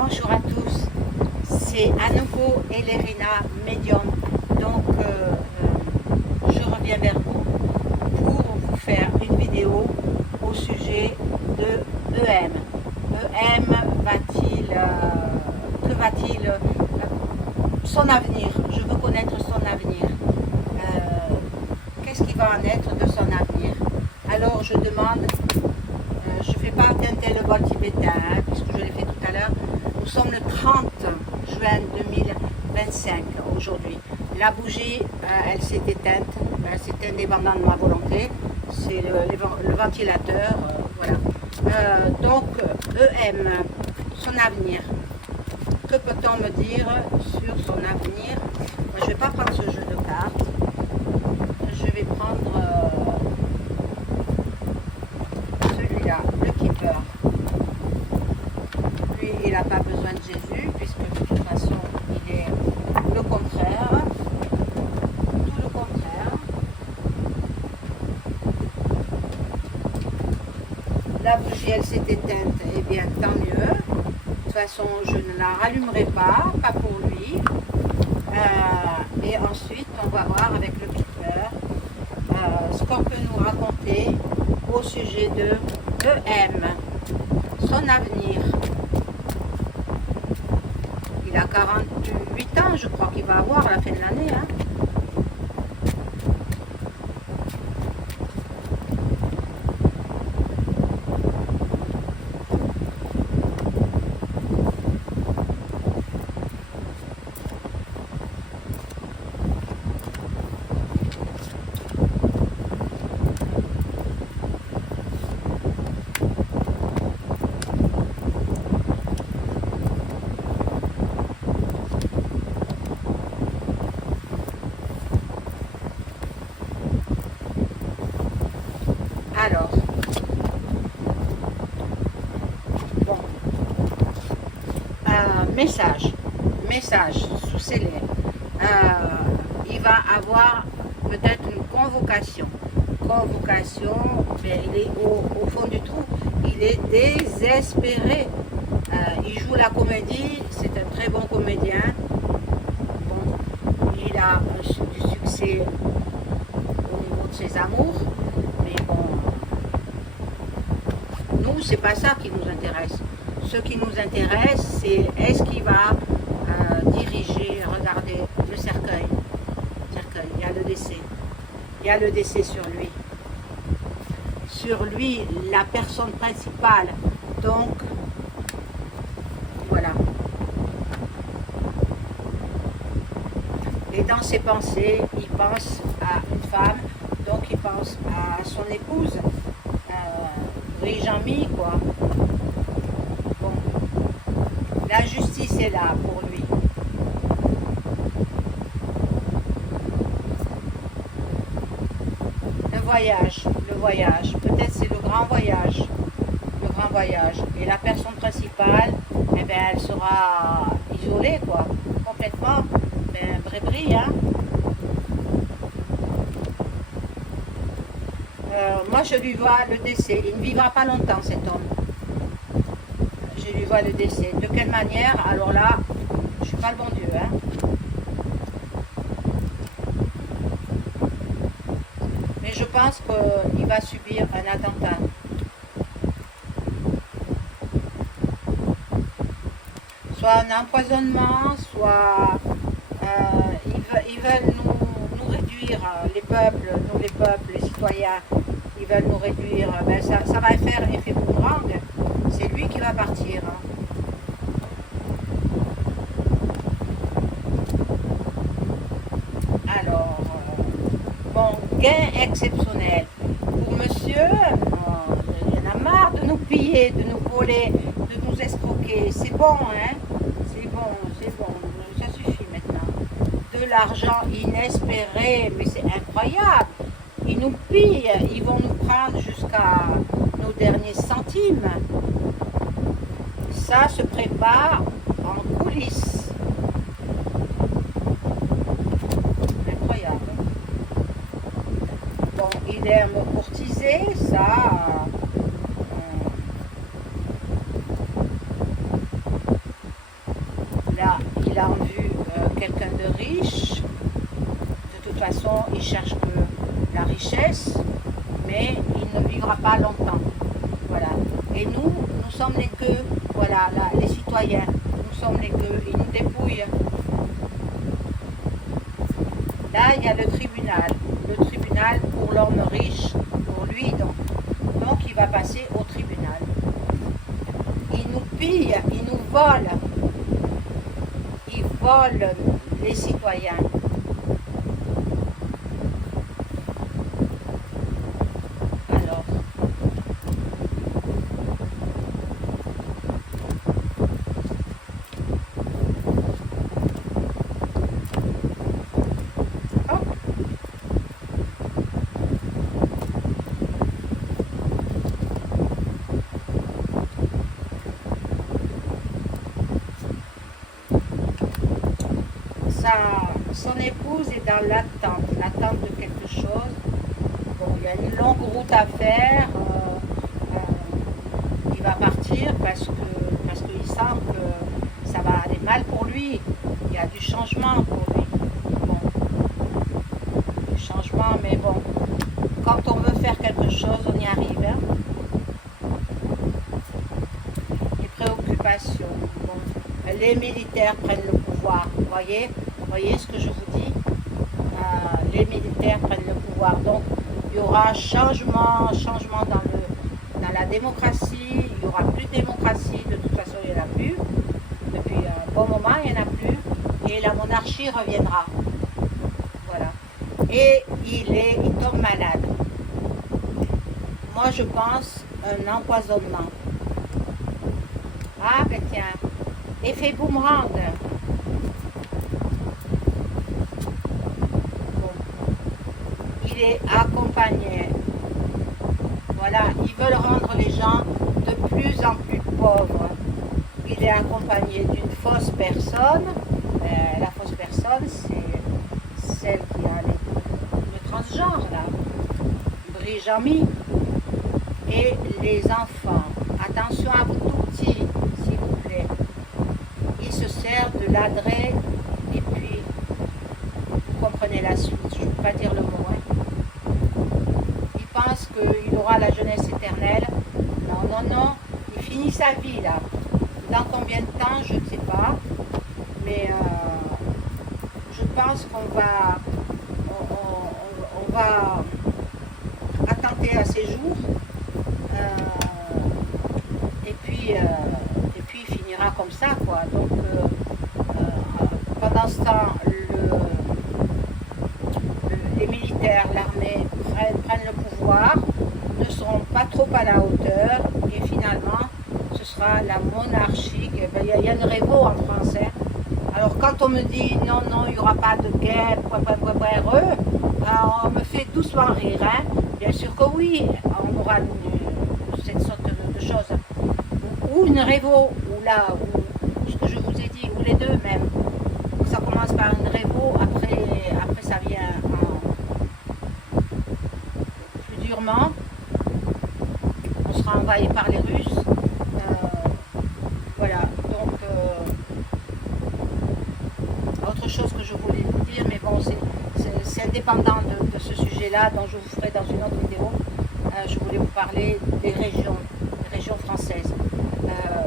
Bonjour à tous, c'est à nouveau Elerina Medium. Donc je reviens vers vous pour vous faire une vidéo au sujet de EM. EM que va-t-il, son avenir, je veux connaître son avenir. Qu'est-ce qui va en être de son avenir? Alors je demande, je ne fais pas teinter le bol tibétain, hein, puisque je l'ai fait tout à l'heure. Nous sommes le 30 juin 2025 aujourd'hui. La bougie, elle s'est éteinte, c'est indépendant de ma volonté. C'est le ventilateur, voilà. Donc, EM, son avenir. Que peut-on me dire sur son avenir? Moi, je ne vais pas prendre ce jeu de cartes. Je vais prendre celui-là, le Keeper. Lui, il n'a pas besoin de Jésus, puisque de toute façon, il est le contraire. Tout le contraire. La bougie, elle s'est éteinte, eh bien, tant mieux. De toute façon, je ne la rallumerai pas pour lui. Et ensuite, on va voir avec le Keeper ce qu'on peut nous raconter au sujet de EM, son avenir. Il a 48 ans, je crois qu'il va avoir à la fin de l'année. Hein. Alors, bon, message sous ses lèvres. Il va avoir peut-être une convocation. Mais il est au fond du trou. Il est désespéré. Il joue la comédie, c'est un très bon comédien. Bon, il a du succès au niveau de ses amours. Mais bon, nous, c'est pas ça qui nous intéresse. Ce qui nous intéresse, c'est est-ce qu'il va diriger, regardez, le cercueil. Il y a le décès. Il y a le décès sur lui. Sur lui, la personne principale. Donc, voilà. Et dans ses pensées, il pense à une femme, donc il pense à son épouse, riche amie, quoi. Bon, la justice est là pour lui. Le voyage, peut-être c'est le grand voyage. Et la personne principale, eh bien, elle sera isolée, quoi, complètement. Ben, bréberie, hein. Moi, je lui vois le décès. Il ne vivra pas longtemps, cet homme. Je lui vois le décès. De quelle manière? Alors là, je ne suis pas le bon Dieu, hein. Mais je pense qu'il va subir un attentat. Soit un empoisonnement, soit ils veulent nous réduire, les peuples, les citoyens, ils veulent nous réduire. Ben ça va faire effet boomerang. C'est lui qui va partir. Hein. Alors, bon, gain exceptionnel. Pour monsieur, il y en a marre de nous piller, de nous voler, de nous escroquer. C'est bon, hein? C'est bon, ça suffit maintenant. De l'argent inespéré, mais c'est incroyable. Ils nous pillent, ils vont nous prendre jusqu'à nos derniers centimes. Ça se prépare en coulisses. Incroyable. Bon, il aime courtiser, ça. façon, il cherche que la richesse, mais il ne vivra pas longtemps. Voilà. Et nous sommes les gueux, voilà, là, les citoyens. Nous sommes les gueux, ils nous dépouillent. Là, il y a le tribunal pour l'homme riche, pour lui, donc il va passer au tribunal. Il nous pille, il nous vole, il vole les citoyens. Alors, hop. Son épouse est dans l'attente de quelque chose. Bon, il y a une longue route à faire. Il va partir parce qu'il sent que ça va aller mal pour lui. Il y a du changement pour lui. Bon, du changement, mais bon, quand on veut faire quelque chose, on y arrive. Hein. Les préoccupations. Bon, les militaires prennent le pouvoir. Vous voyez ce que je vous dis? Les militaires prennent le pouvoir. Donc, il y aura changement dans la démocratie. Il n'y aura plus de démocratie. De toute façon, il n'y en a plus. Depuis un bon moment, il n'y en a plus. Et la monarchie reviendra. Voilà. Et il tombe malade. Moi, je pense un empoisonnement. Ah, ben tiens. Effet boomerang. Il est accompagné. Voilà, ils veulent rendre les gens de plus en plus pauvres. Il est accompagné d'une fausse personne. La fausse personne, c'est celle qui a le transgenre, là. Brijami. Et les enfants. Attention à vous tout petits, s'il vous plaît. Il se sert de l'adresse et puis vous comprenez la suite. Je ne peux pas dire le mot. Pense qu'il aura la jeunesse éternelle. Non, il finit sa vie là. Dans combien de temps, je ne sais pas. Mais je pense qu'on va attenter à ses jours. Et puis il finira comme ça, quoi. Donc pendant ce temps, les militaires, l'armée prennent le pouvoir, ne seront pas trop à la hauteur et finalement ce sera la monarchie. Il y a une révo en français. Alors quand on me dit non, il n'y aura pas de guerre, on me fait doucement rire. Hein. Bien sûr que oui, on aura cette sorte de choses. Ou une révo, ou là, ou ce que je vous ai dit, ou les deux même. Ça commence par une révo, après ça vient plus durement. On sera envahi par les Russes. Voilà, donc autre chose que je voulais vous dire, mais bon, c'est indépendant de ce sujet-là, dont je vous ferai dans une autre vidéo. Je voulais vous parler des régions françaises.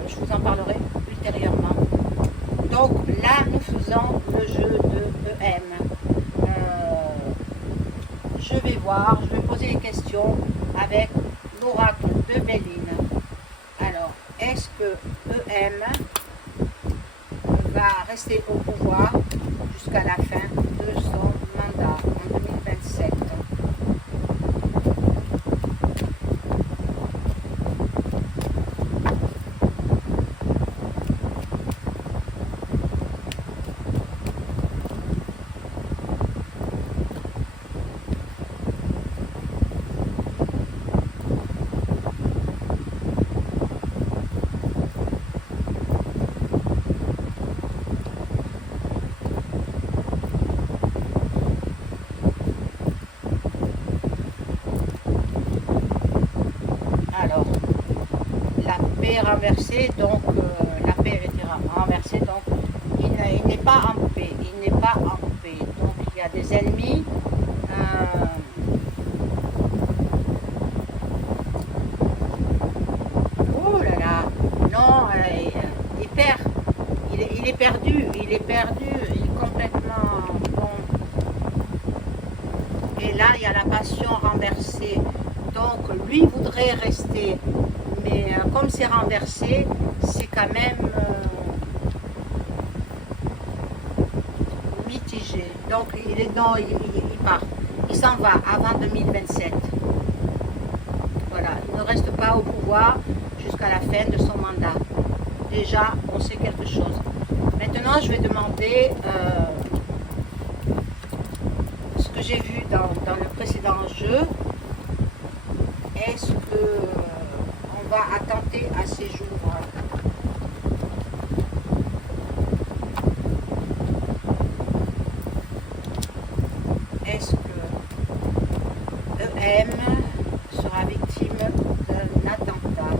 Je vous en parlerai ultérieurement. Donc là, nous faisons le jeu de EM. Je vais voir, je vais poser des questions avec l'oracle de Béline. Alors, est-ce que EM va rester au pouvoir jusqu'à la fin de son mandat en 2027? Renversé, donc la paix a été renversée, donc il n'est pas en paix, donc il y a des ennemis, il est perdu, il est complètement bon. Et là, il y a la passion renversée. Donc, lui voudrait rester, mais comme c'est renversé, c'est quand même mitigé. Donc, il part. Il s'en va avant 2027. Voilà, il ne reste pas au pouvoir jusqu'à la fin de son mandat. Déjà, on sait quelque chose. Maintenant, je vais demander ce que j'ai vu dans le précédent jeu. Est-ce que on va attenter à ces jours? Est-ce que EM sera victime d'un attentat?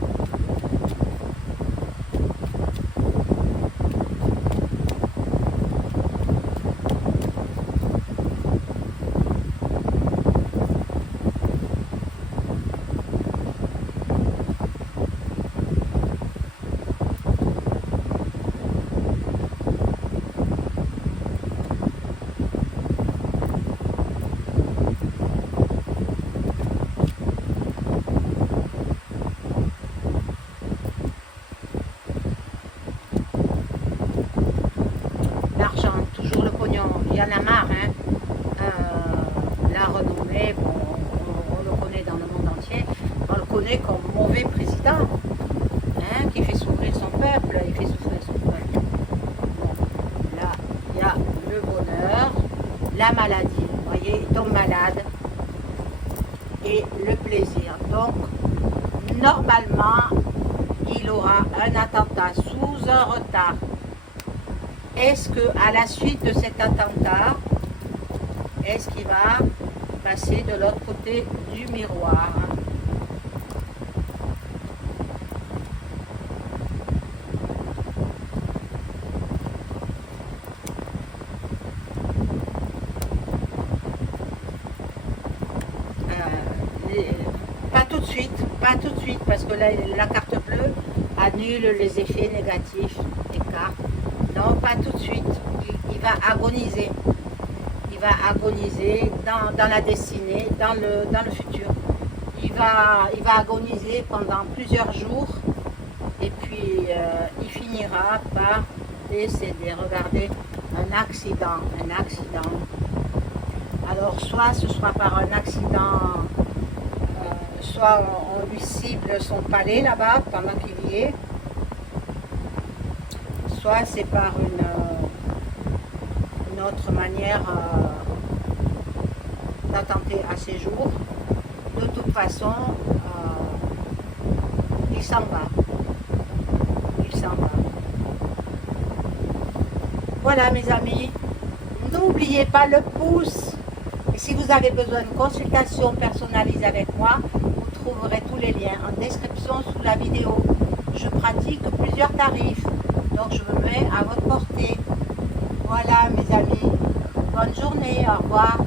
L'argent, toujours le pognon, il y en a marre, hein. La renommée, bon, on le connaît dans le monde entier, on le connaît comme mauvais président, hein, qui fait souffrir son peuple, il fait souffrir son peuple. Bon, là, il y a le bonheur, la maladie, vous voyez, il tombe malade, et le plaisir. Donc, normalement, il aura un attentat sous un retard. Est-ce qu'à la suite de cet attentat, est-ce qu'il va passer de l'autre côté du miroir? Pas tout de suite, parce que la carte bleue annule les effets négatifs des cartes. Non, pas tout de suite. Il va agoniser. Il va agoniser dans la destinée, dans le futur. Il va agoniser pendant plusieurs jours et puis il finira par décéder. Regardez, un accident. Alors, soit ce sera par un accident, soit on lui cible son palais là-bas pendant qu'il y est, soit c'est par une autre manière d'attenter à ses jours. De toute façon, il s'en va. Voilà mes amis, n'oubliez pas le pouce. Et si vous avez besoin de consultation personnalisée avec moi, vous trouverez tous les liens en description sous la vidéo. Je pratique plusieurs tarifs, donc je me mets à votre portée. Voilà mes amis, bonne journée, au revoir.